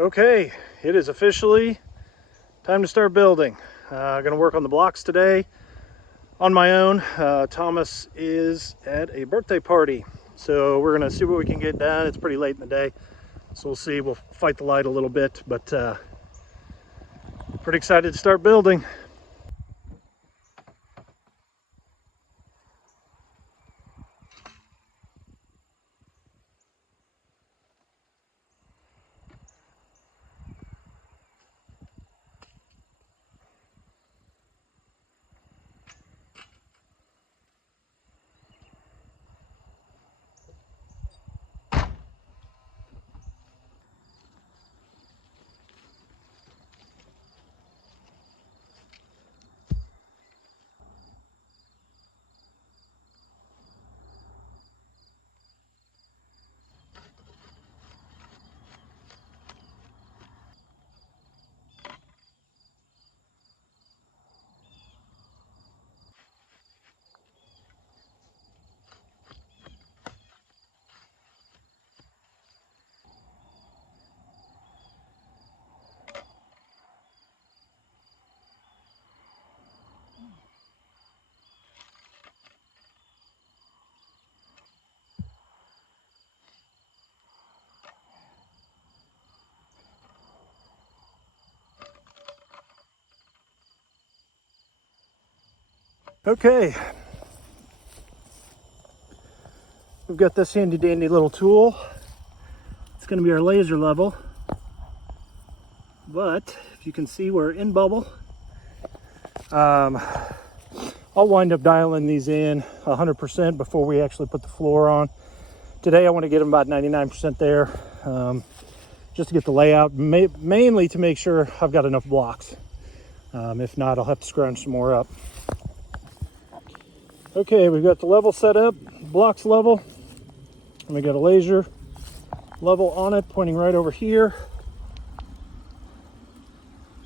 Okay, it is officially time to start building. I'm gonna work on the blocks today on my own. Thomas is at a birthday party, so we're gonna see what we can get done. It's pretty late in the day, so we'll see. We'll fight the light a little bit, but pretty excited to start building. Okay, we've got this handy dandy little tool. It's going to be our laser level, but if you can see, we're in bubble. I'll wind up dialing these in 100% before we actually put the floor on. Today I want to get them about 99% there, just to get the layout, mainly to make sure I've got enough blocks. If not, I'll have to scrounge some more up. Okay, we've got the level set up, blocks level, and we got a laser level on it pointing right over here,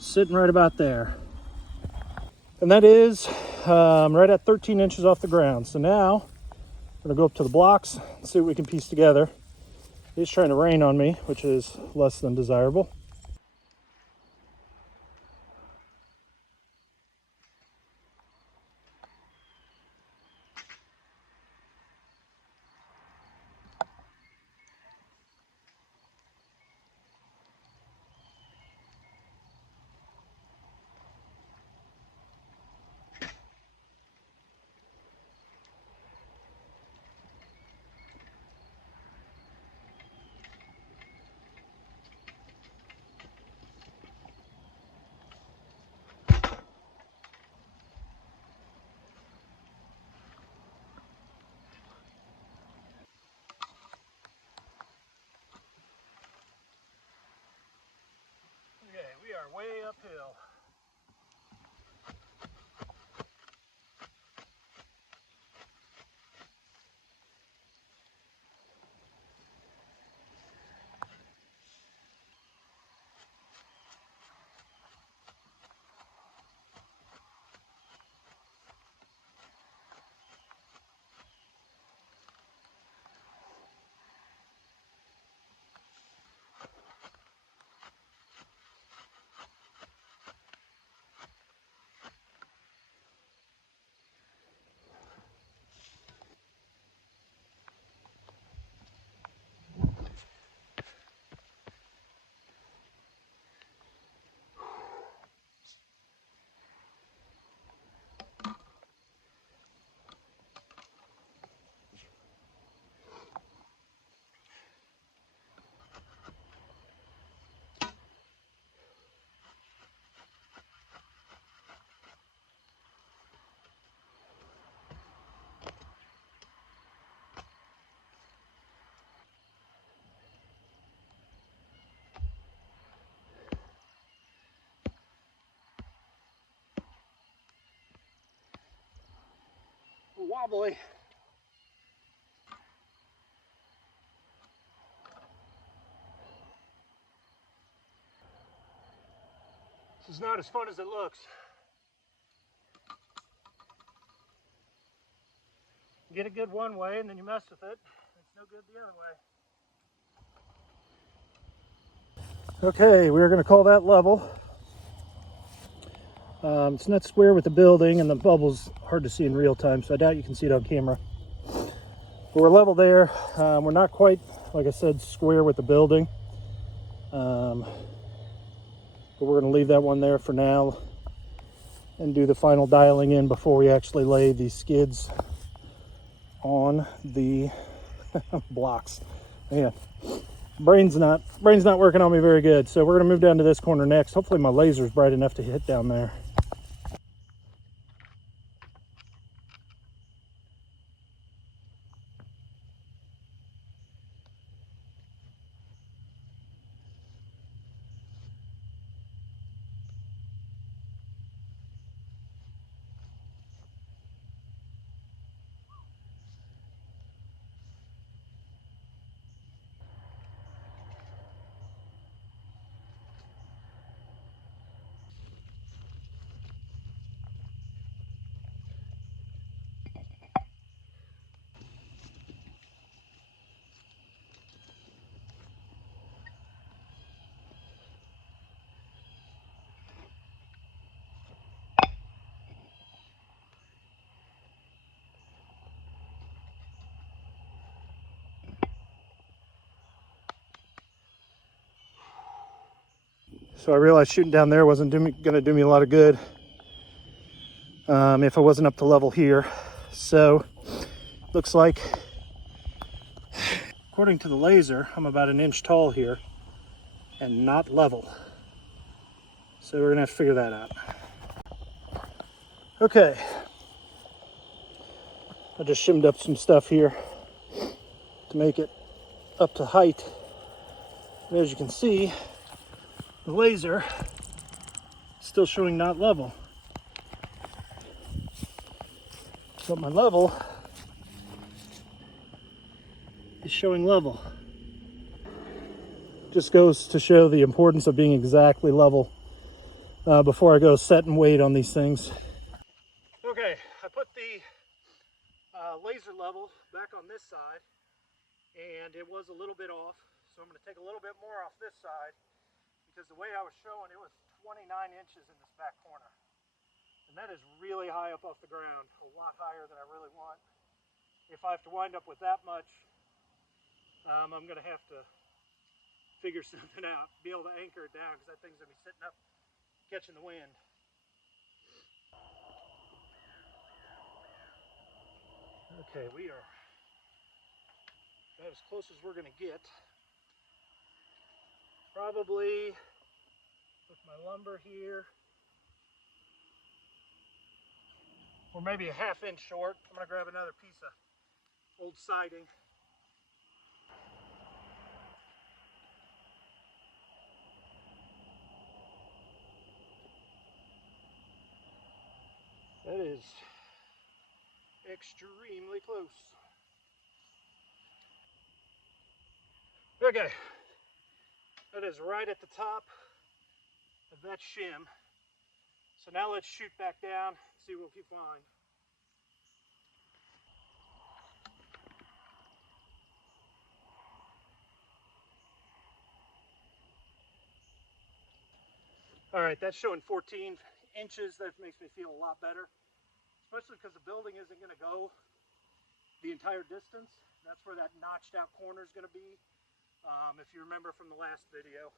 sitting right about there. And that is right at 13 inches off the ground. So now I'm gonna go up to the blocks and see what we can piece together. It's trying to rain on me, which is less than desirable. Okay, we are way uphill. Wobbly. This is not as fun as it looks. You get it good one way and then you mess with it. It's no good the other way. Okay, we're going to call that level. It's not square with the building, and the bubble's hard to see in real time, so I doubt you can see it on camera. But we're level there. We're not quite, like I said, square with the building. But we're going to leave that one there for now and do the final dialing in before we actually lay these skids on the blocks. Man, brain's not working on me very good. So we're going to move down to this corner next. Hopefully my laser's bright enough to hit down there. So I realized shooting down there wasn't going to do me a lot of good if I wasn't up to level here. So looks like, according to the laser, I'm about an inch tall here and not level. So we're gonna have to figure that out. Okay, I just shimmed up some stuff here to make it up to height. And as you can see, the laser is still showing not level. But my level is showing level. Just goes to show the importance of being exactly level before I go set and wait on these things. Okay, I put the laser level back on this side, and it was a little bit off, so I'm going to take a little bit more off this side, because the way I was showing, it was 29 inches in this back corner, and that is really high up off the ground, a lot higher than I really want. If I have to wind up with that much, I'm going to have to figure something out, be able to anchor it down, because that thing's going to be sitting up catching the wind. Okay, we are about as close as we're going to get. Probably with my lumber here, or maybe a ½ inch short. I'm going to grab another piece of old siding. That is extremely close. Okay, that is right at the top of that shim. So now let's shoot back down, see what we find. All right, that's showing 14 inches. That makes me feel a lot better, especially because the building isn't going to go the entire distance. That's where that notched out corner is going to be, if you remember from the last video.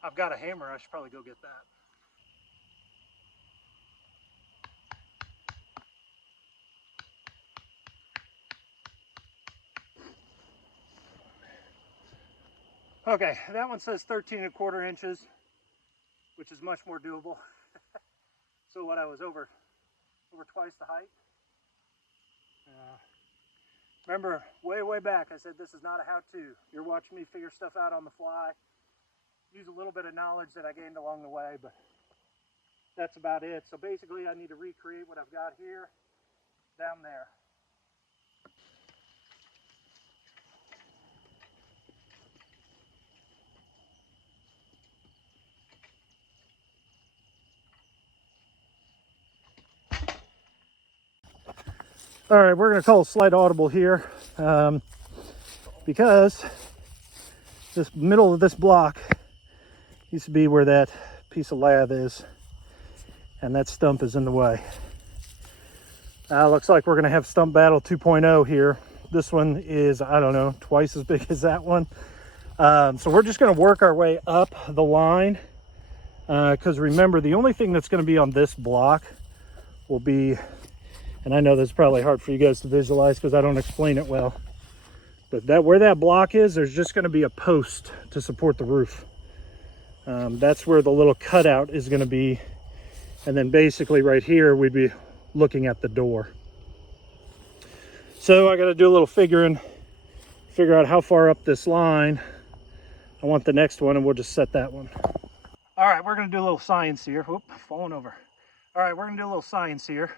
I've got a hammer. I should probably go get that. Okay, that one says 13¼ inches, which is much more doable. So what, I was over twice the height. Remember, way back, I said this is not a how-to. You're watching me figure stuff out on the fly. Use a little bit of knowledge that I gained along the way, but that's about it. So basically, I need to recreate what I've got here down there. All right, we're going to call a slight audible here because this middle of this block used to be where that piece of lath is, and that stump is in the way. Looks like we're going to have stump battle 2.0 here. This one is, I don't know, twice as big as that one. So we're just going to work our way up the line because remember, the only thing that's going to be on this block will be, and I know that's probably hard for you guys to visualize because I don't explain it well, but that where that block is, there's just going to be a post to support the roof. That's where the little cutout is going to be, and then basically right here we'd be looking at the door. So I got to do a little figuring, figure out how far up this line I want the next one, and we'll just set that one. All right, we're going to do a little science here. Whoop, falling over. All right, we're going to do a little science here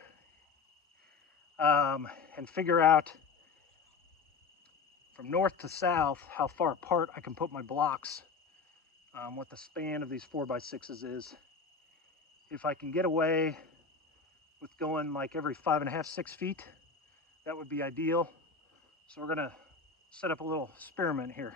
and figure out from north to south how far apart I can put my blocks, what the span of these 4x6s is. If I can get away with going like every 5.5, 6 feet, that would be ideal. So we're gonna set up a little experiment here.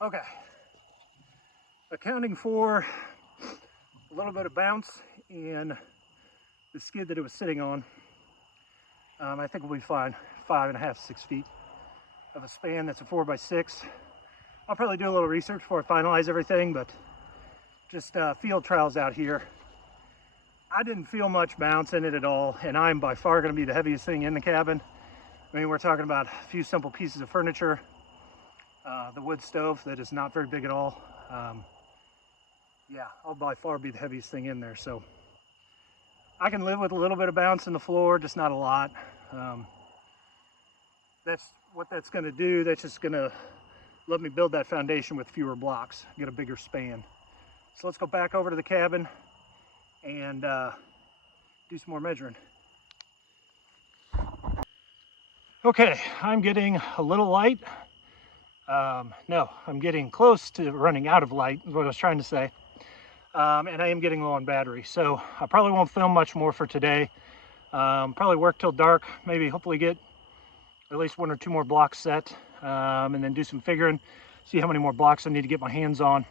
Okay, accounting for a little bit of bounce in the skid that it was sitting on, I think we'll be fine. 5.5, 6 feet of a span that's a 4x6. I'll probably do a little research before I finalize everything, but just field trials out here. I didn't feel much bounce in it at all, and I'm by far going to be the heaviest thing in the cabin. I mean, we're talking about a few simple pieces of furniture, the wood stove that is not very big at all. Yeah, I'll by far be the heaviest thing in there, so I can live with a little bit of bounce in the floor, just not a lot. That's what that's going to do. That's just going to let me build that foundation with fewer blocks, get a bigger span. So let's go back over to the cabin and do some more measuring. Okay, I'm getting a little light. No, I'm getting close to running out of light, is what I was trying to say. And I am getting low on battery, so I probably won't film much more for today. Probably work till dark, maybe hopefully get at least 1 or 2 more blocks set, and then do some figuring, see how many more blocks I need to get my hands on.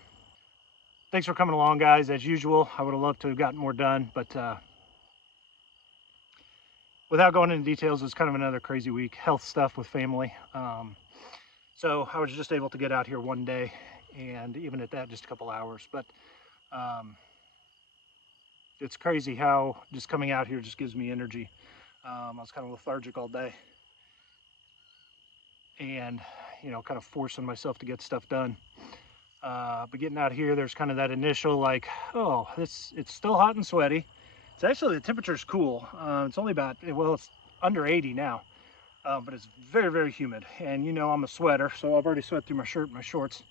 Thanks for coming along, guys. As usual, I would have loved to have gotten more done, but without going into details, it was kind of another crazy week. Health stuff with family. So I was just able to get out here one day, and even at that, just a couple hours. But it's crazy how just coming out here just gives me energy. I was kind of lethargic all day, and you know, kind of forcing myself to get stuff done. But getting out here, there's kind of that initial like, oh, it's still hot and sweaty. It's actually, the temperature's cool. It's only about, well, it's under 80 now, but it's very, very humid. And you know, I'm a sweater, so I've already sweat through my shirt and my shorts.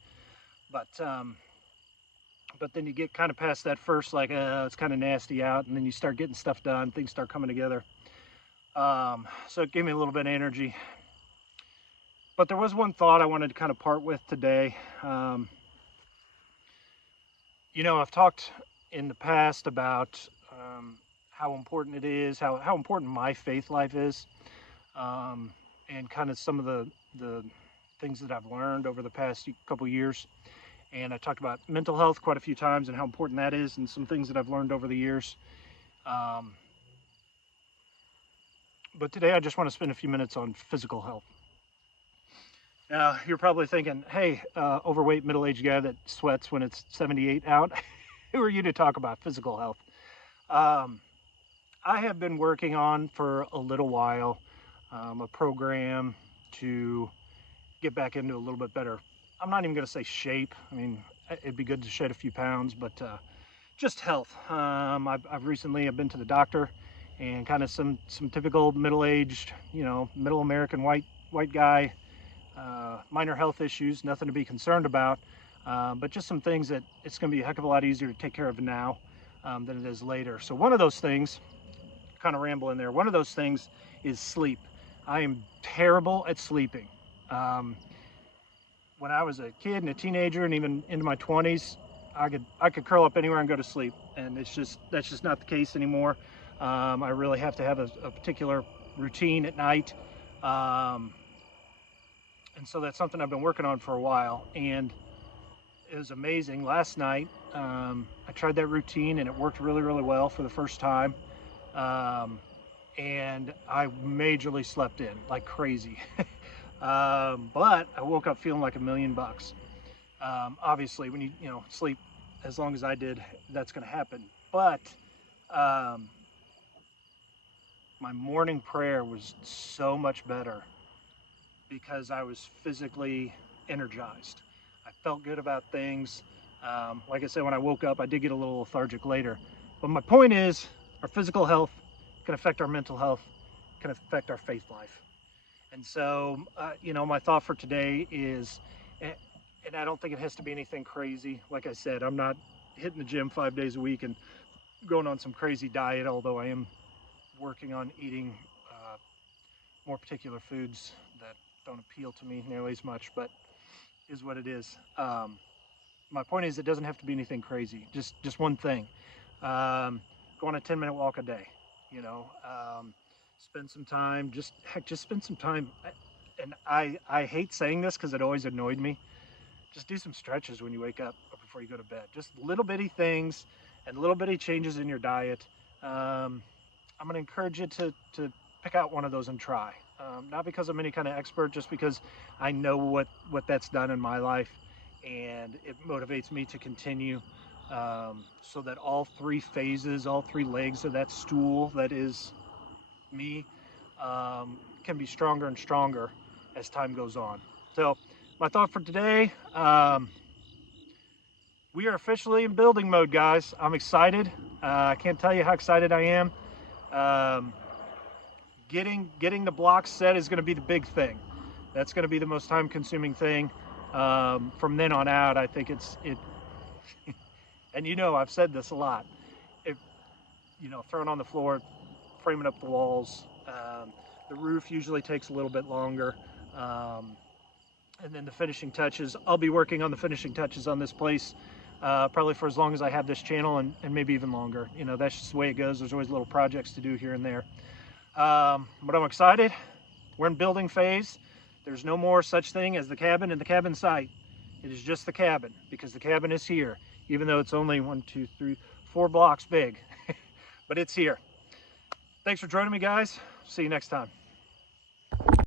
But then you get kind of past that first, like, it's kind of nasty out, and then you start getting stuff done, things start coming together. So it gave me a little bit of energy. But there was one thought I wanted to kind of part with today. You know, I've talked in the past about how important it is, how important my faith life is, and kind of some of the things that I've learned over the past couple years. And I talked about mental health quite a few times and how important that is, and some things that I've learned over the years. But today I just want to spend a few minutes on physical health. You're probably thinking, hey, overweight middle-aged guy that sweats when it's 78 out, who are you to talk about physical health? Um, I have been working on for a little while a program to get back into a little bit better. I'm not even going to say shape. I mean, it'd be good to shed a few pounds, but just health. I've recently been to the doctor, and kind of some typical middle-aged, middle American white guy, minor health issues, nothing to be concerned about, but just some things that it's going to be a heck of a lot easier to take care of now than it is later. So one of those things, kind of ramble in there, one of those things is sleep. I am terrible at sleeping. Um, when I was a kid and a teenager and even into my 20s, I could curl up anywhere and go to sleep, and that's just not the case anymore. I really have to have a particular routine at night, um, and so that's something I've been working on for a while. And it was amazing. Last night, I tried that routine, and it worked really well for the first time. Um, and I majorly slept in like crazy. But I woke up feeling like $1,000,000. Obviously, when you sleep as long as I did, that's going to happen. But um, my morning prayer was so much better because I was physically energized. I felt good about things. Like I said, when I woke up, I did get a little lethargic later. But my point is, our physical health can affect our mental health, can affect our faith life. And so, my thought for today is, and I don't think it has to be anything crazy. Like I said, I'm not hitting the gym 5 days a week and going on some crazy diet, although I am working on eating more particular foods that don't appeal to me nearly as much, but is what it is. My point is, it doesn't have to be anything crazy. Just one thing. Go on a 10-minute walk a day. Spend some time. Just spend some time. And I hate saying this because it always annoyed me. Just do some stretches when you wake up or before you go to bed. Just little bitty things and little bitty changes in your diet. I'm going to encourage you to pick out one of those and try. Not because I'm any kind of expert, just because I know what that's done in my life, and it motivates me to continue, so that all three phases, all three legs of that stool that is me, can be stronger and stronger as time goes on. So my thought for today, we are officially in building mode, guys. I'm excited. I can't tell you how excited I am. Getting the blocks set is going to be the big thing. That's going to be the most time-consuming thing. From then on out, I think it. And I've said this a lot. If throwing on the floor, framing up the walls, the roof usually takes a little bit longer. And then the finishing touches. I'll be working on the finishing touches on this place probably for as long as I have this channel, and maybe even longer. That's just the way it goes. There's always little projects to do here and there. But I'm excited. We're in building phase. There's no more such thing as the cabin and the cabin site. It is just the cabin, because the cabin is here, even though it's only 1, 2, 3, 4 blocks big. But it's here. Thanks for joining me, guys. See you next time.